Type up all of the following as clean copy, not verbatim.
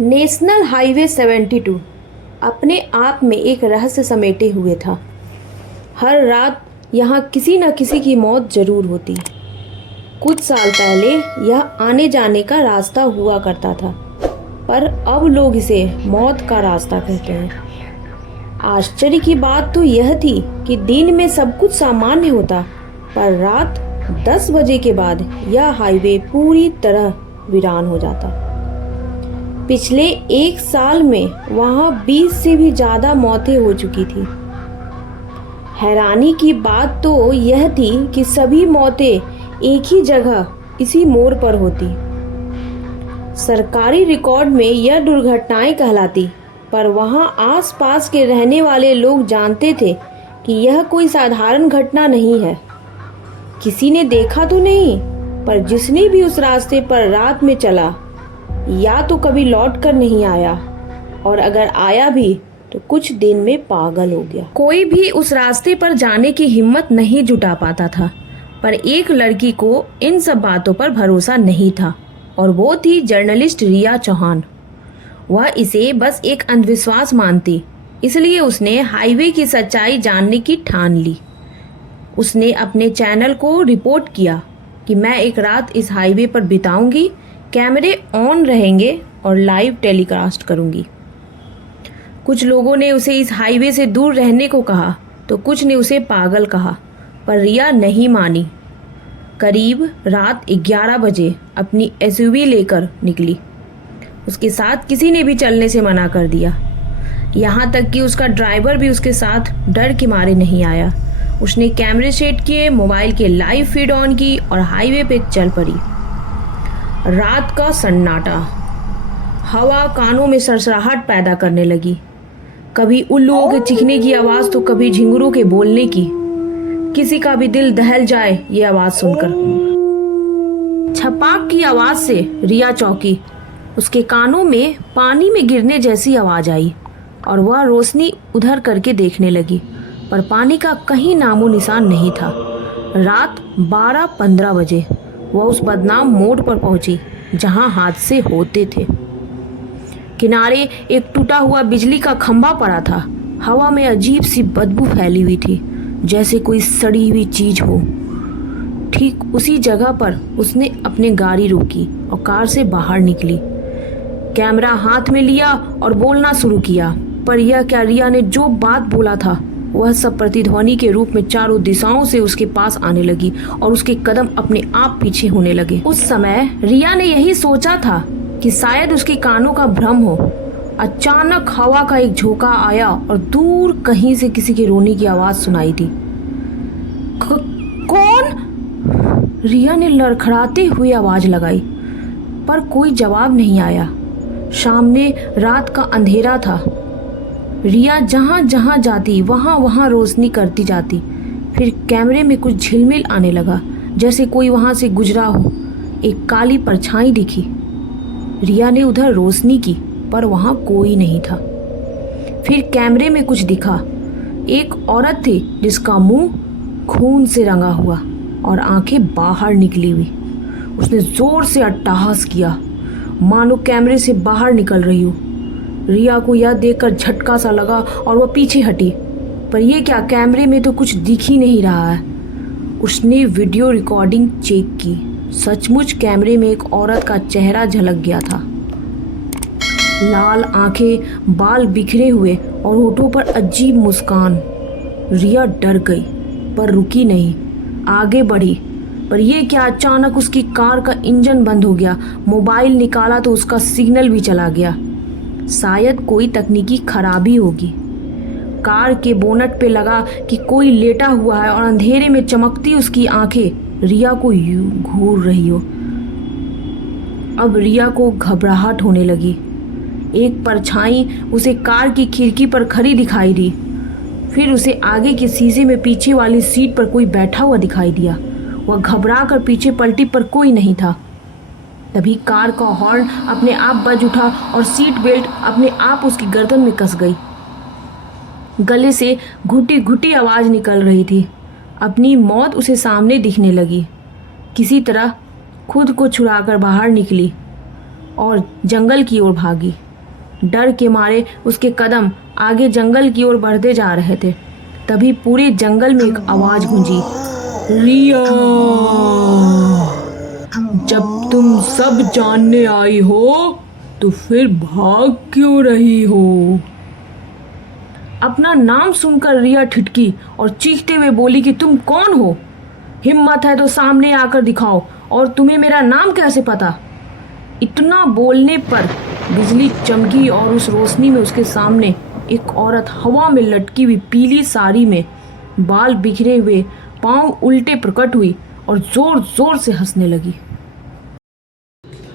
National highway 72 अपने आप में एक रहस्य समेटे हुए था। हर रात यहाँ किसी न किसी की मौत जरूर होती। कुछ साल पहले यह आने जाने का रास्ता हुआ करता था, पर अब लोग इसे मौत का रास्ता कहते हैं। आश्चर्य की बात तो यह थी कि दिन में सब कुछ सामान्य होता, पर रात 10 बजे के बाद यह हाईवे पूरी तरह वीरान हो जाता। पिछले एक साल में वहां 20 से भी ज्यादा मौतें हो चुकी थी। हैरानी की बात तो यह थी कि सभी मौतें एक ही जगह इसी मोड़ पर होती। सरकारी रिकॉर्ड में यह दुर्घटनाएं कहलाती, पर वहां आसपास के रहने वाले लोग जानते थे कि यह कोई साधारण घटना नहीं है। किसी ने देखा तो नहीं, पर जिसने भी उस रास्ते पर रात में चला या तो कभी लौट कर नहीं आया, और अगर आया भी तो कुछ दिन में पागल हो गया। कोई भी उस रास्ते पर जाने की हिम्मत नहीं जुटा पाता था, पर एक लड़की को इन सब बातों पर भरोसा नहीं था, और वो थी जर्नलिस्ट रिया चौहान। वह इसे बस एक अंधविश्वास मानती, इसलिए उसने हाईवे की सच्चाई जानने की ठान ली। उसने अपने चैनल को रिपोर्ट किया कि मैं एक रात इस हाईवे पर बिताऊंगी, कैमरे ऑन रहेंगे और लाइव टेलीकास्ट करूंगी। कुछ लोगों ने उसे इस हाईवे से दूर रहने को कहा, तो कुछ ने उसे पागल कहा, पर रिया नहीं मानी। करीब रात 11 बजे अपनी एसयूवी लेकर निकली। उसके साथ किसी ने भी चलने से मना कर दिया, यहाँ तक कि उसका ड्राइवर भी उसके साथ डर के मारे नहीं आया। उसने कैमरे सेट किए, मोबाइल के लाइव फीड ऑन की और हाईवे पे चल पड़ी। रात का सन्नाटा, हवा कानों में सरसराहट पैदा करने लगी। कभी उल्लुओं के चीखने की आवाज तो कभी झिंगुरों के बोलने की। किसी का भी दिल दहल जाए ये आवाज सुनकर। छपाक की आवाज से रिया चौंकी। उसके कानों में पानी में गिरने जैसी आवाज आई और वह रोशनी उधर करके देखने लगी, पर पानी का कहीं नामो निशान नहीं था। रात 12:15 बजे वह उस बदनाम मोड़ पर पहुंची जहां हादसे होते थे। किनारे एक टूटा हुआ बिजली का खंभा पड़ा था। हवा में अजीब सी बदबू फैली हुई थी, जैसे कोई सड़ी हुई चीज हो। ठीक उसी जगह पर उसने अपनी गाड़ी रोकी और कार से बाहर निकली। कैमरा हाथ में लिया और बोलना शुरू किया, पर यह क्या, रिया ने जो बात बोला था वह सब प्रतिध्वनि के रूप में चारों दिशाओं से उसके पास आने लगी और उसके कदम अपने आप पीछे होने लगे। उस समय रिया ने यही सोचा था कि शायद उसके कानों का भ्रम हो। अचानक हवा का एक झोंका आया और दूर कहीं से किसी के रोने की आवाज सुनाई दी। कौन? रिया ने लड़खड़ाते हुए आवाज लगाई, पर कोई जवाब नहीं आया। सामने रात का अंधेरा था। रिया जहां जहां जाती वहां वहां रोशनी करती जाती। फिर कैमरे में कुछ झिलमिल आने लगा, जैसे कोई वहां से गुजरा हो। एक काली परछाई दिखी। रिया ने उधर रोशनी की, पर वहां कोई नहीं था। फिर कैमरे में कुछ दिखा। एक औरत थी जिसका मुंह खून से रंगा हुआ और आंखें बाहर निकली हुई। उसने जोर से अट्टहास किया, मानो कैमरे से बाहर निकल रही हो। रिया को यह देखकर झटका सा लगा और वह पीछे हटी, पर यह क्या, कैमरे में तो कुछ दिख ही नहीं रहा है। उसने वीडियो रिकॉर्डिंग चेक की। सचमुच कैमरे में एक औरत का चेहरा झलक गया था। लाल आंखें, बाल बिखरे हुए और होठों पर अजीब मुस्कान। रिया डर गई, पर रुकी नहीं, आगे बढ़ी। पर यह क्या, अचानक उसकी कार का इंजन बंद हो गया। मोबाइल निकाला तो उसका सिग्नल भी चला गया। शायद कोई तकनीकी खराबी होगी। कार के बोनट पे लगा कि कोई लेटा हुआ है और अंधेरे में चमकती उसकी आंखें रिया को यूं घूर रही हो। अब रिया को घबराहट होने लगी। एक परछाई उसे कार की खिड़की पर खड़ी दिखाई दी। फिर उसे आगे के शीशे में पीछे वाली सीट पर कोई बैठा हुआ दिखाई दिया। वह घबरा कर पीछे पलटी, पर कोई नहीं था। तभी कार का हॉर्न अपने आप बज उठा और सीट बेल्ट अपने आप उसकी गर्दन में कस गई। गले से घुटी घुटी आवाज निकल रही थी। अपनी मौत उसे सामने दिखने लगी। किसी तरह खुद को छुड़ाकर बाहर निकली और जंगल की ओर भागी। डर के मारे उसके कदम आगे जंगल की ओर बढ़ते जा रहे थे। तभी पूरे जंगल में एक आवाज गूंजी, रिया, जब तुम सब जानने आई हो तो फिर भाग क्यों रही हो? अपना नाम सुनकर रिया ठिठकी और चीखते हुए बोली कि तुम कौन हो? हिम्मत है तो सामने आकर दिखाओ, और तुम्हें मेरा नाम कैसे पता? इतना बोलने पर बिजली चमकी और उस रोशनी में उसके सामने एक औरत हवा में लटकी हुई पीली साड़ी में, बाल बिखरे हुए, पांव उल्टे प्रकट हुई और जोर जोर से हंसने लगी।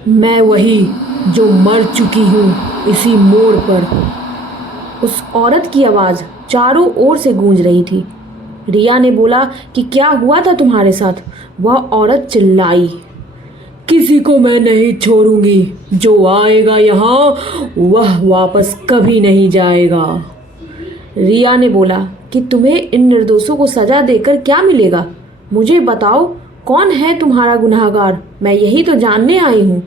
मैं वही जो मर चुकी हूँ इसी मोड़ पर। उस औरत की आवाज़ चारों ओर से गूंज रही थी। रिया ने बोला कि क्या हुआ था तुम्हारे साथ? वह औरत चिल्लाई, किसी को मैं नहीं छोड़ूंगी, जो आएगा यहाँ वह वापस कभी नहीं जाएगा। रिया ने बोला कि तुम्हें इन निर्दोषों को सजा देकर क्या मिलेगा? मुझे बताओ, कौन है तुम्हारा गुनहगार? मैं यही तो जानने आई हूँ।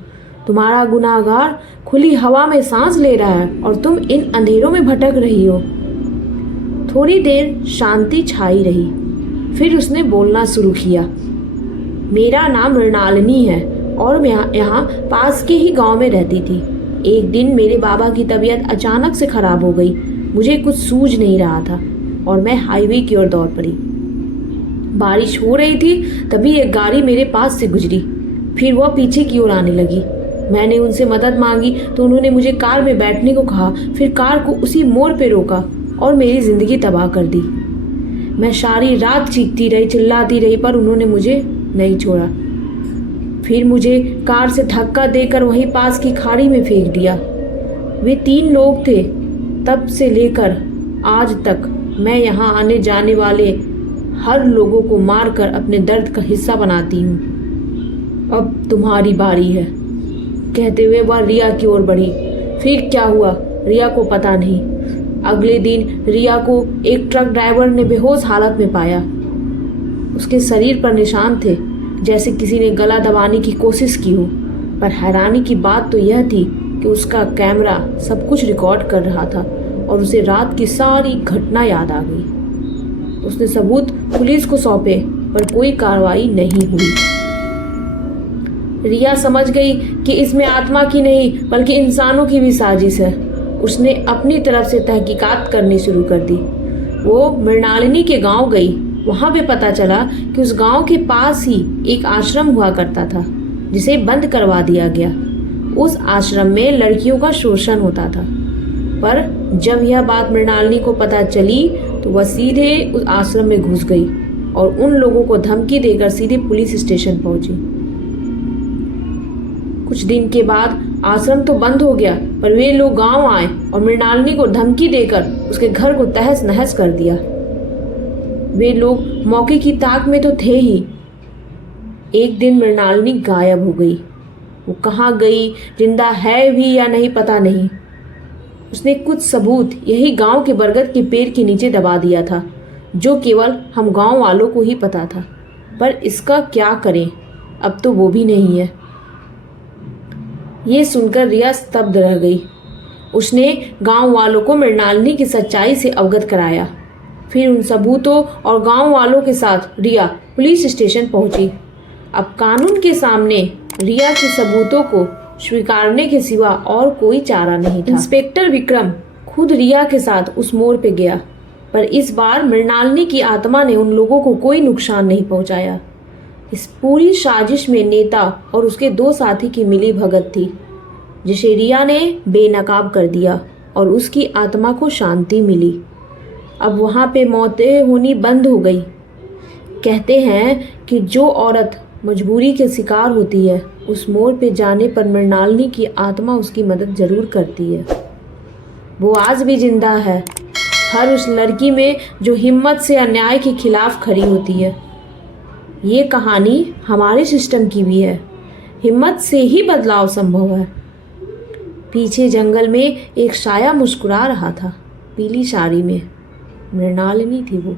तुम्हारा गुनहगार खुली हवा में सांस ले रहा है और तुम इन अंधेरों में भटक रही हो। थोड़ी देर शांति छाई रही, फिर उसने बोलना शुरू किया, मेरा नाम मृणालिनी है और मैं यहाँ पास के ही गांव में रहती थी। एक दिन मेरे बाबा की तबीयत अचानक से खराब हो गई। मुझे कुछ सूझ नहीं रहा था और मैं हाईवे की ओर दौड़ पड़ी। बारिश हो रही थी, तभी एक गाड़ी मेरे पास से गुजरी, फिर वह पीछे की ओर आने लगी। मैंने उनसे मदद मांगी तो उन्होंने मुझे कार में बैठने को कहा, फिर कार को उसी मोड़ पे रोका और मेरी ज़िंदगी तबाह कर दी। मैं सारी रात चीखती रही, चिल्लाती रही, पर उन्होंने मुझे नहीं छोड़ा। फिर मुझे कार से धक्का देकर वहीं पास की खाड़ी में फेंक दिया। वे 3 लोग थे। तब से लेकर आज तक मैं यहाँ आने जाने वाले हर लोगों को मारकर अपने दर्द का हिस्सा बनाती हूँ। अब तुम्हारी बारी है, कहते हुए वह रिया की ओर बढ़ी। फिर क्या हुआ रिया को पता नहीं। अगले दिन रिया को एक ट्रक ड्राइवर ने बेहोश हालत में पाया। उसके शरीर पर निशान थे, जैसे किसी ने गला दबाने की कोशिश की हो। पर हैरानी की बात तो यह थी कि उसका कैमरा सब कुछ रिकॉर्ड कर रहा था और उसे रात की सारी घटना याद आ गई। उसने सबूत पुलिस को सौंपे, पर कोई कार्रवाई नहीं हुई। रिया समझ गई कि इसमें आत्मा की नहीं बल्कि इंसानों की भी साजिश है। उसने अपनी तरफ से तहकीकात करनी शुरू कर दी। वो मृणालिनी के गांव गई। वहां पे पता चला कि उस गांव के पास ही एक आश्रम हुआ करता था, जिसे बंद करवा दिया गया। उस आश्रम में लड़कियों का शोषण होता था। पर जब यह बात मृणालिनी को पता चली तो वह सीधे उस आश्रम में घुस गई और उन लोगों को धमकी देकर सीधे पुलिस स्टेशन पहुंची। कुछ दिन के बाद आश्रम तो बंद हो गया, पर वे लोग गांव आए और मृणालिनी को धमकी देकर उसके घर को तहस नहस कर दिया। वे लोग मौके की ताक में तो थे ही। एक दिन मृणालिनी गायब हो गई। वो कहाँ गई, जिंदा है भी या नहीं पता नहीं। उसने कुछ सबूत यही गांव के बरगद के पेड़ के नीचे दबा दिया था, जो केवल हम गांव वालों को ही पता था। पर इसका क्या करें, अब तो वो भी नहीं है। ये सुनकर रिया स्तब्ध रह गई। उसने गांव वालों को मृणालिनी की सच्चाई से अवगत कराया। फिर उन सबूतों और गांव वालों के साथ रिया पुलिस स्टेशन पहुंची। अब कानून के सामने रिया के सबूतों को स्वीकारने के सिवा और कोई चारा नहीं था। इंस्पेक्टर विक्रम खुद रिया के साथ उस मोड़ पे गया, पर इस बार मृणालिनी की आत्मा ने उन लोगों को कोई नुकसान नहीं पहुंचाया। इस पूरी साजिश में नेता और उसके 2 साथी की मिली भगत थी, जिसे रिया ने बेनकाब कर दिया और उसकी आत्मा को शांति मिली। अब वहाँ पे मौतें होनी बंद हो गई। कहते हैं कि जो औरत मजबूरी के शिकार होती है, उस मोड़ पे जाने पर मृणालिनी की आत्मा उसकी मदद जरूर करती है। वो आज भी जिंदा है, हर उस लड़की में जो हिम्मत से अन्याय के खिलाफ खड़ी होती है। ये कहानी हमारे सिस्टम की भी है। हिम्मत से ही बदलाव संभव है। पीछे जंगल में एक साया मुस्कुरा रहा था, पीली साड़ी में। मृणालिनी थी वो।